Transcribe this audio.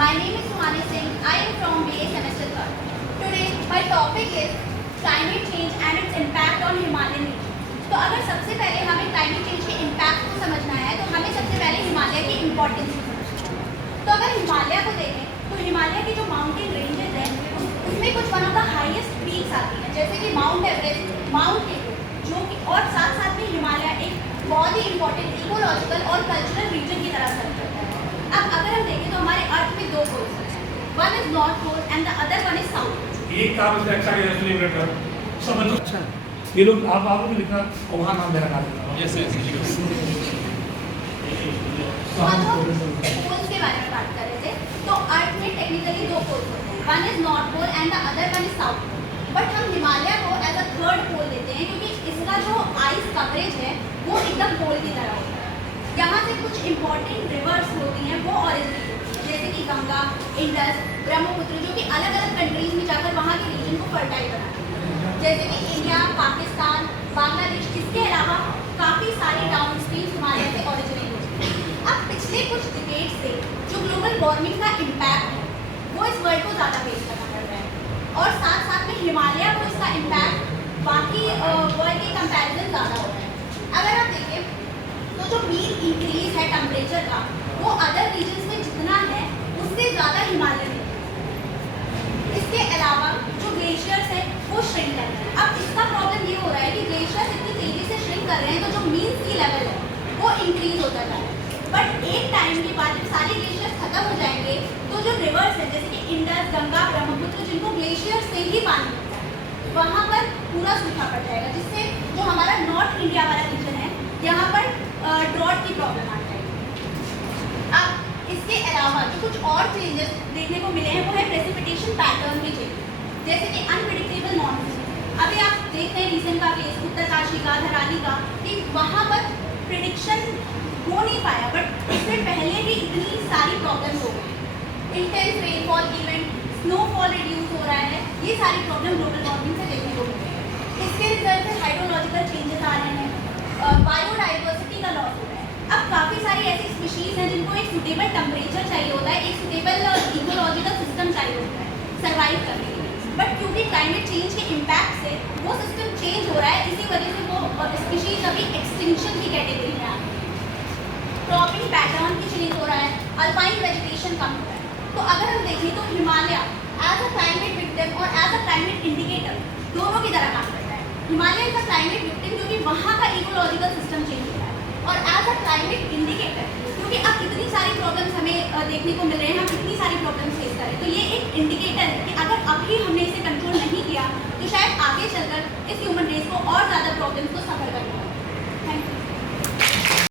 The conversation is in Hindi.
My name is Suhani Singh. I am from BA semester 3rd. Today my topic is climate change and its impact on Himalayan region. तो अगर सबसे पहले हमें क्लाइमेट चेंज के इम्पैक्ट को समझना है तो हमें सबसे पहले हिमालय की इम्पोर्टेंस को समझना है। तो अगर हिमालय को देखें तो हिमालय की जो माउंटेन रेंजेस हैं उसमें कुछ one of the highest peaks आती हैं, जैसे कि माउंट एवरेस्ट, माउंट केटू, जो कि और साथ साथ में हिमालय एक बहुत ही इंपॉर्टेंट इकोलॉजिकल और कल्चरल रीजन की तरह सर्व करता है। अब अगर हम देखें तो हमारे अर्थ में दो पोल्स हैं, one is north pole and the other one is south. एक काम इसका अच्छा है एक्चुअली बेटर समझ अच्छा ये लोग आपको भी लिखा और वहाँ नाम मेरा नाम लिखा। यस यस पोल्स के बारे में बात कर रहे थे तो अर्थ में टेक्निकली दो पोल्स होते हैं, one is north pole and the other one is south pole. But हम हिमालय को एज अ थर्ड पोल देते हैं क्योंकि इसका जो आइस कवरेज है वो एकदम पोल की तरह होता है। यहाँ से कुछ इंपॉर्टेंट रिवर्स होती हैं वो ऑरिजिनेट होती हैं, जैसे कि गंगा, इंडस, ब्रह्मपुत्र, जो कि अलग अलग कंट्रीज में जाकर वहाँ के रीजन को फर्टाइल बनाती है, जैसे कि इंडिया, पाकिस्तान, बांग्लादेश। इसके अलावा काफ़ी सारी डाउन स्ट्रीम हिमालय से ऑरिजिनेट होती हैं। अब पिछले कुछ डिकेड से जो ग्लोबल वार्मिंग का इम्पैक्ट है वो इस वर्ल्ड को ज़्यादा फेस करना पड़ रहा है और साथ साथ में हिमालय को इसका इम्पैक्ट बाकी वर्ल्ड के कंपैरिजन ज़्यादा हो रहा है। अगर आप देखें तो जो मीन इंक्रीज है टेम्परेचर का वो अदर रीजन्स में जितना है उससे ज़्यादा हिमालय में। इसके अलावा जो ग्लेशियर्स हैं वो श्रिंक कर रहे हैं। अब इसका प्रॉब्लम ये हो रहा है कि ग्लेशियर्स इतनी तेज़ी से श्रिंक कर रहे हैं तो जो मीन सी लेवल है वो इंक्रीज होता जा रहा है। बट एक टाइम के बाद जब सारे ग्लेशियर्स खत्म हो जाएंगे तो जो रिवर्स है जैसे कि इंडस, गंगा, ब्रह्मपुत्र, जिनको ग्लेशियर से ही पानी मिलता है वहाँ पर पूरा सूखा पड़ जाएगा, जिससे जो हमारा नॉर्थ इंडिया वाला रीजन है यहाँ पर ड्रॉट की प्रॉब्लम आ जाएगी। अब इसके अलावा जो कुछ और चेंजेस देखने को मिले हैं वो है प्रेसिपिटेशन पैटर्न में चेंज, जैसे कि अनप्रिडिक्टेबल मॉनसून। अभी आप देखते हैं रिसेंट का केस उत्तरकाशी का, धराली का, कि वहाँ पर प्रिडिक्शन हो नहीं पाया बट इससे पहले ही इतनी सारी प्रॉब्लम्स हो गई। Intense rainfall event, snowfall reduce हो रहा है, ये सारी प्रॉब्लम ग्लोबल वार्मिंग से देखने को मिल रही है। इसके रिजल्ट में हाइड्रोलॉजिकल चेंजेस आ रहे हैं, बायोडाइवर्सिटी का लॉस हो रहा है। अब काफ़ी सारी ऐसी स्पीशीज़ हैं जिनको एक सुटेबल टेम्परेचर चाहिए होता है, एक सुटेबल इकोलॉजिकल सिस्टम चाहिए होता है सर्वाइव करने के लिए, बट क्योंकि क्लाइमेट चेंज के इम्पैक्ट से वो सिस्टम चेंज हो रहा है, इसी वजह से वो स्पीशीज़ अभी एक्सटिंक्शन की कैटेगरी में आ रही है। क्रॉपिंग पैटर्न भी चेंज हो रहा है, अल्पाइन वेजिटेशन कम हो रहा है। तो अगर हम देखें तो Himalaya as a climate victim और एज अ क्लाइमेट इंडिकेटर दोनों की तरह काम करता है। Himalaya is a climate victim क्योंकि वहाँ का इकोलॉजिकल सिस्टम चेंज हो रहा है, और एज अ क्लाइमेट इंडिकेटर क्योंकि अब इतनी सारी प्रॉब्लम्स हमें देखने को मिल रहे हैं, हम इतनी सारी प्रॉब्लम्स फेस कर रहे हैं, तो ये एक इंडिकेटर है कि अगर अभी हमने इसे